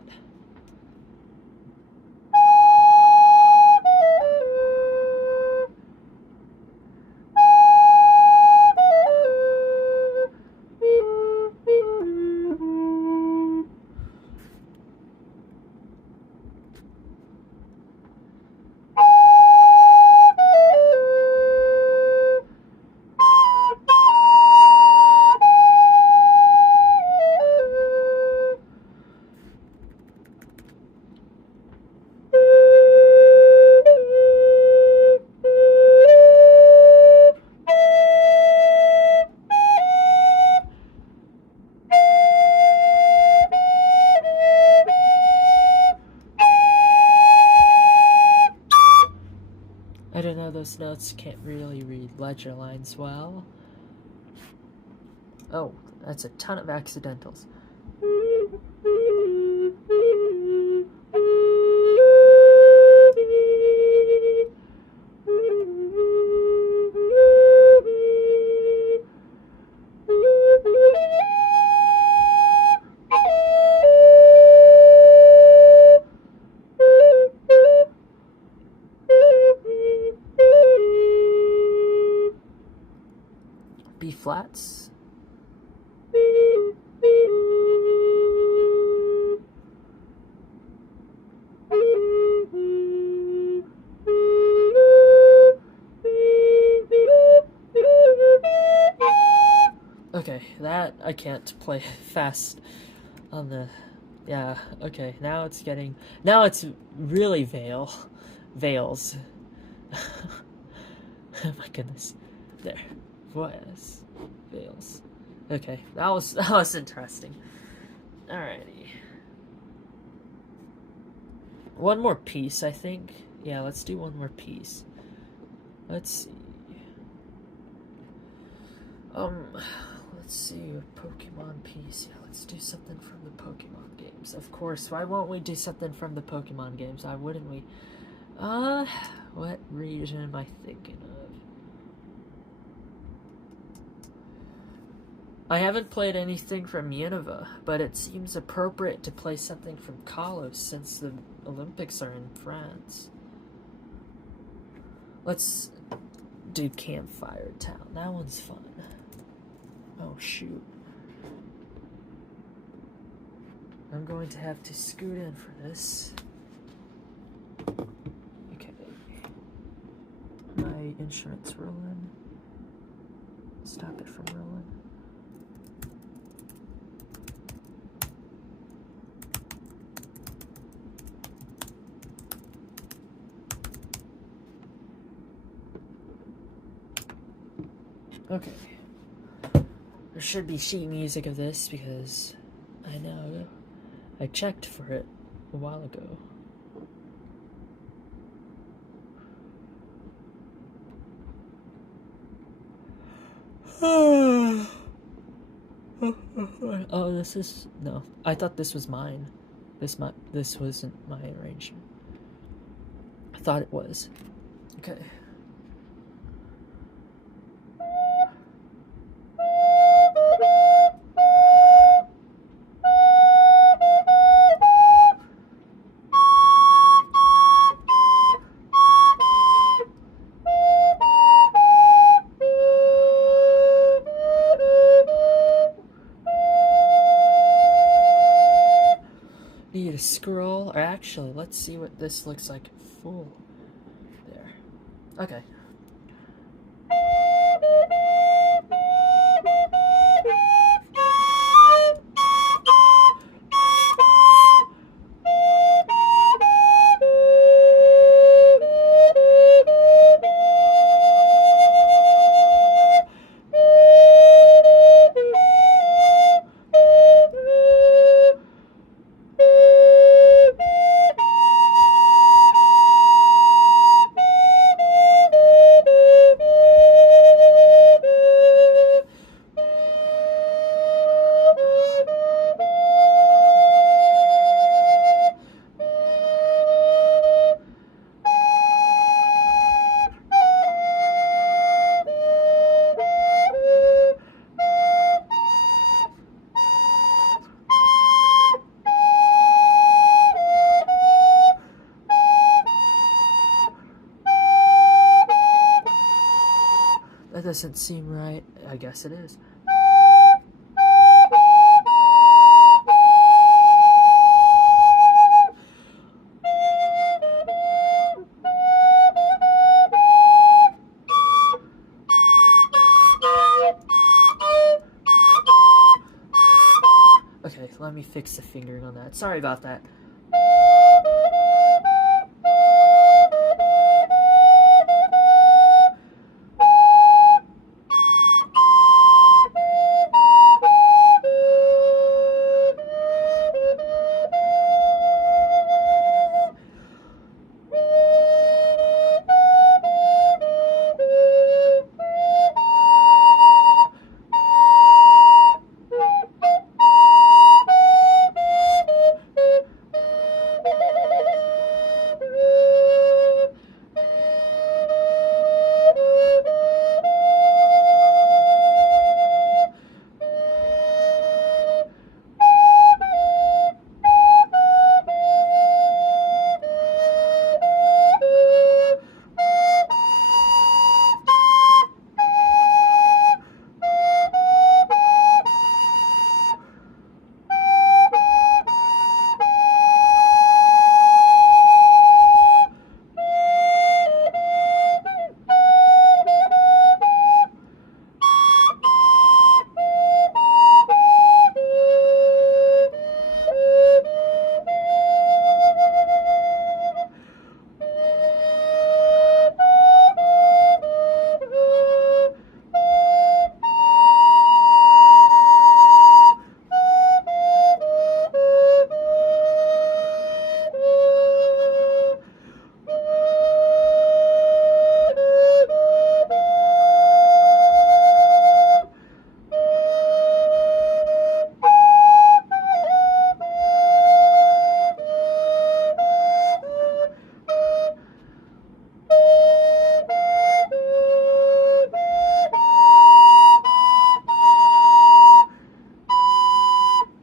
I don't know those notes, can't really read ledger lines well. Oh, that's a ton of accidentals. B flats. Okay, that I can't play fast on the... Yeah, okay, now it's really veils. Oh my goodness. There. Voiles. Veils. Okay, that was interesting. Alrighty. One more piece, I think. Yeah, let's do one more piece. Let's see. Let's see, a Pokemon piece. Yeah, let's do something from the Pokemon games. Of course, why won't we do something from the Pokemon games? Why wouldn't we? What region am I thinking of? I haven't played anything from Unova, but it seems appropriate to play something from Kalos since the Olympics are in France. Let's do Campfire Town. That one's fun. Oh, shoot. I'm going to have to scoot in for this. my instruments rolling. Stop it from rolling. Okay. There should be sheet music of this because I know I checked for it a while ago. Oh, this is no. I thought this was mine. This wasn't my arrangement. I thought it was. Okay. Need to scroll, or actually, let's see what this looks like full. There. Okay. That doesn't seem right. I guess it is. Okay, let me fix the fingering on that. Sorry about that.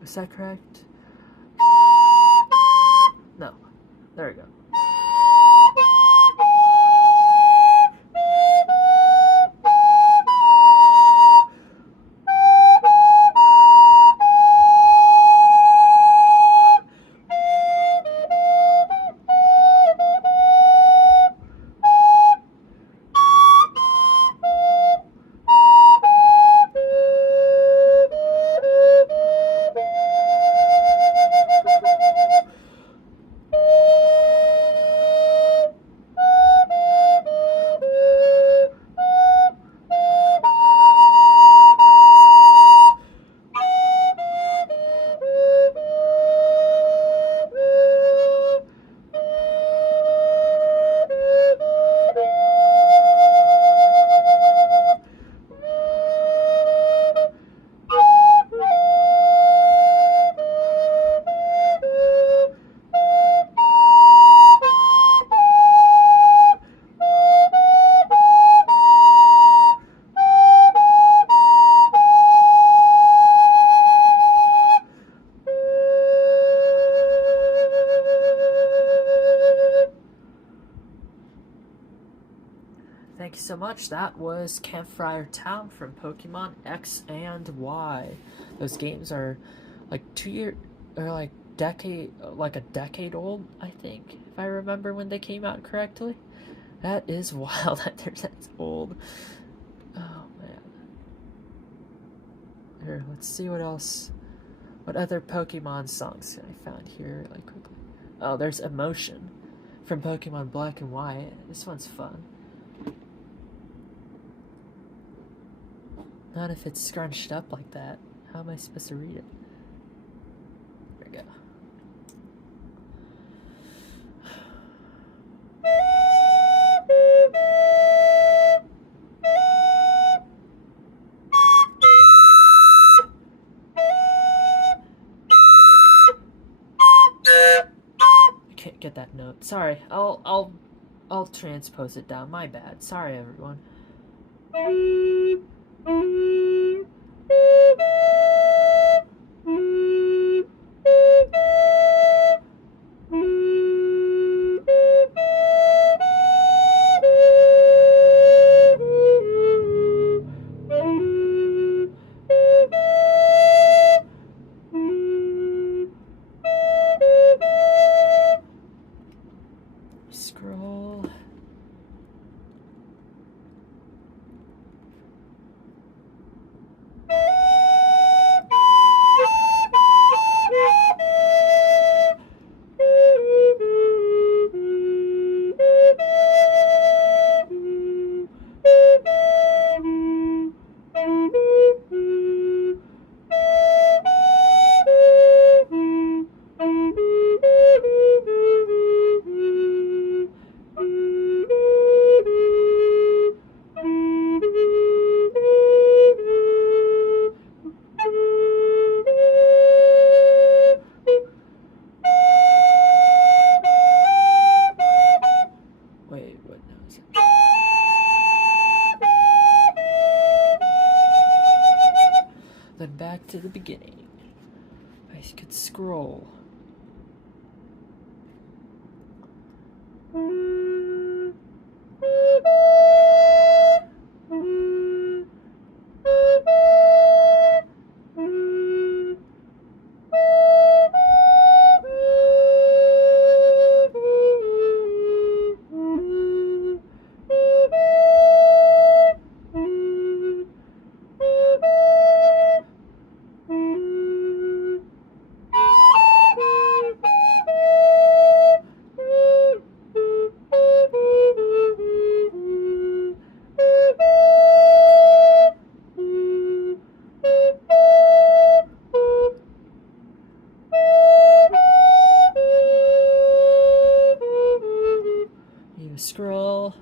Is that correct? No. There we go. Thank you so much. That was Campfire Town from Pokemon X and Y. Those games are like 2 year or like a decade old, I think, if I remember when they came out correctly. That is wild that they're that old. Oh man. Here, let's see what else. What other Pokemon songs I found here, like quickly. Oh, there's Emotion from Pokemon Black and White. This one's fun. Not if it's scrunched up like that. How am I supposed to read it? There we go. I can't get that note. Sorry. I'll transpose it down. My bad. Sorry, everyone. Scroll. Wait, what now is it? Then back to the beginning. I could scroll. You scroll.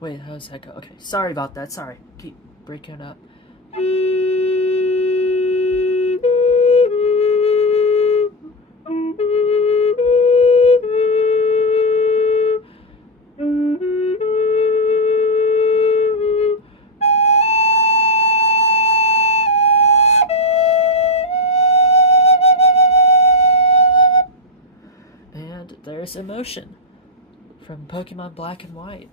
Wait, how does that go? Okay, sorry about that. Sorry. Keep breaking up. And there's Emotion from Pokemon Black and White.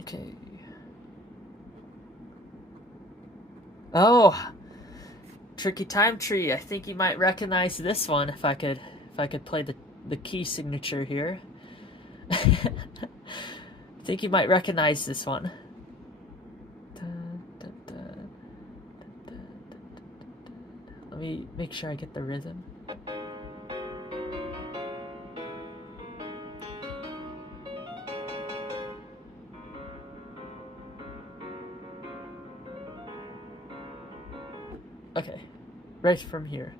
Okay. Oh, Tricky Time Tree. I think you might recognize this one if I could play the key signature here. I think you might recognize this one. Let me make sure I get the rhythm. Okay, right from here.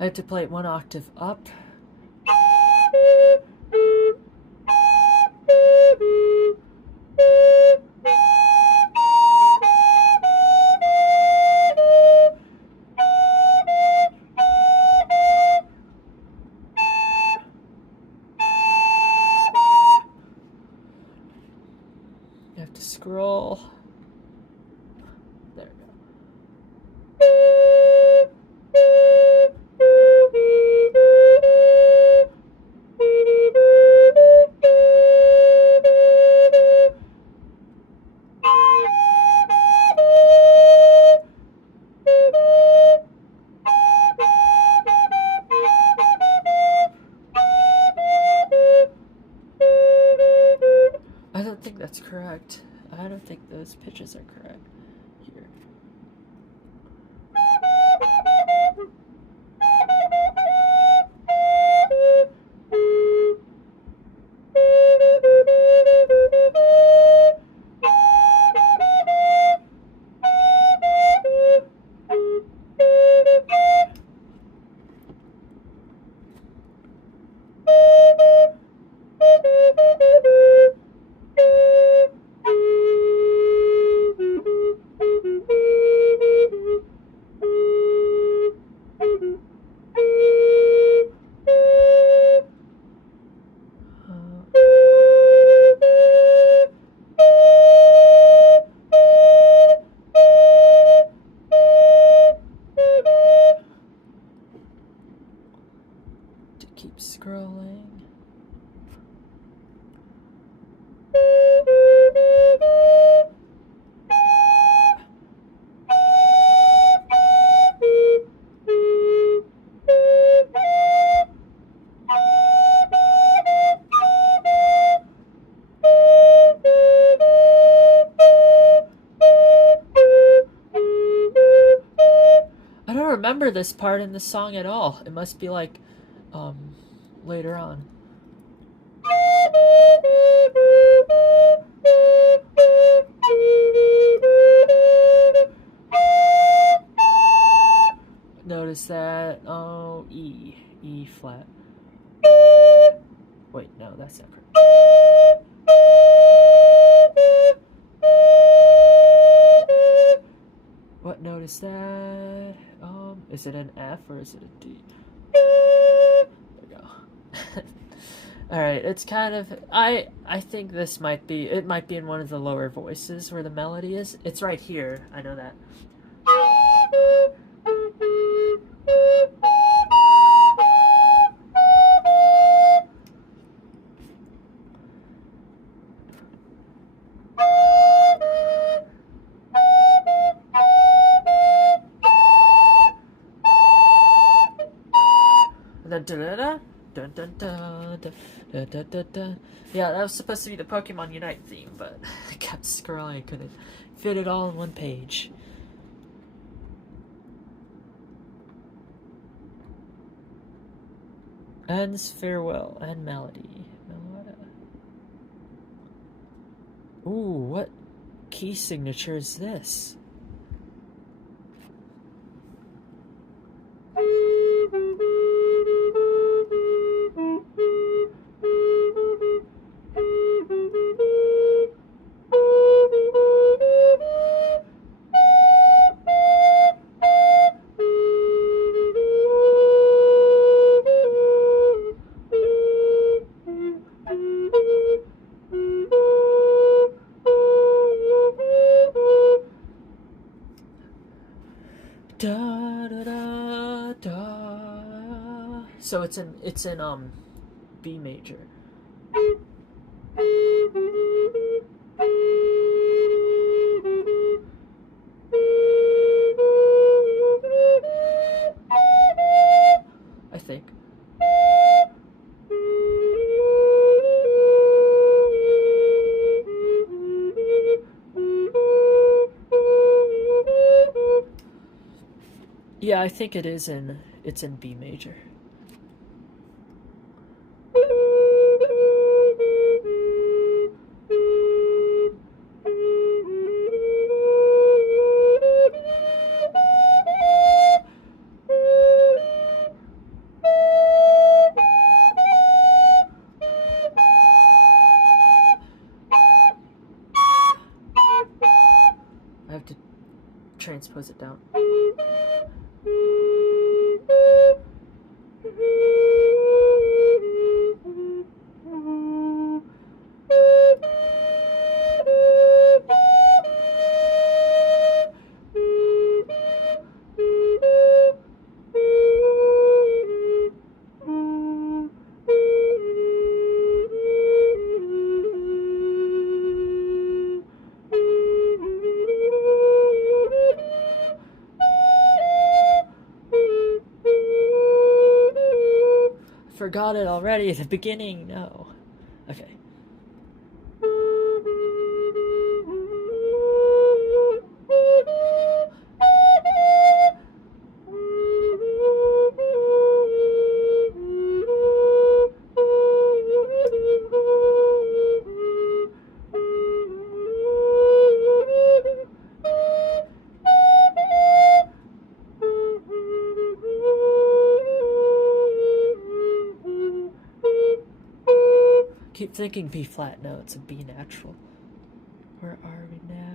I have to play it one octave up. scroll. There we go. I don't think that's correct. I don't think those pitches are correct here. To keep scrolling. I don't remember this part in the song at all. It must be like later on. Notice that. Oh, E flat. Wait, no, that's not correct. What note is that? Is it an F or is it a D? There we go. Alright, it's kind of, I think this might be, it might be in one of the lower voices where the melody is. It's right here, I know that. Dun, dun, dun, dun, dun, dun, dun, dun. Yeah, that was supposed to be the Pokemon Unite theme, but I kept scrolling. I couldn't fit it all on one page. Ends farewell and melody. Melodic. Ooh, what key signature is this? Da da da da. So it's in B major. I think. Yeah, I think it is it's in B major. I have to transpose it down. forgot it already at the beginning. No. Okay. Keep thinking B flat notes and B natural. Where are we now?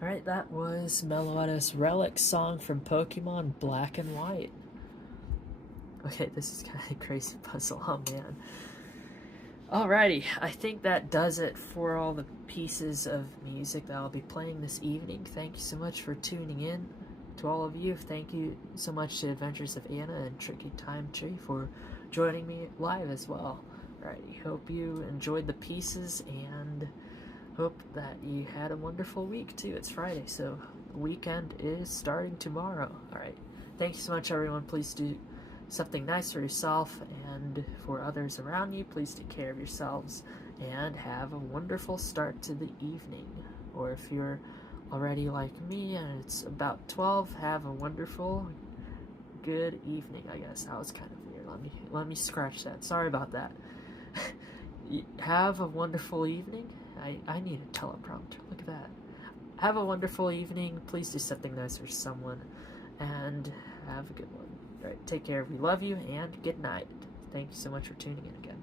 Alright, that was Meloetta's Relic song from Pokemon Black and White. Okay, this is kind of a crazy puzzle, oh man. Alrighty, I think that does it for all the pieces of music that I'll be playing this evening. Thank you so much for tuning in. To all of you, thank you so much to Adventures of Anna and Tricky Time Tree for joining me live as well. Alrighty, hope you enjoyed the pieces and hope that you had a wonderful week too. It's Friday, so the weekend is starting tomorrow. Alright, thank you so much everyone. Please do something nice for yourself and for others around you. Please take care of yourselves and have a wonderful start to the evening. Or if you're already like me and it's about 12, have a wonderful good evening. I guess that was kind of weird. Let me scratch that. Sorry about that. Have a wonderful evening. I need a teleprompter. Look at that. Have a wonderful evening. Please do something nice for someone and have a good one. Alright, take care. We love you and good night. Thank you so much for tuning in again.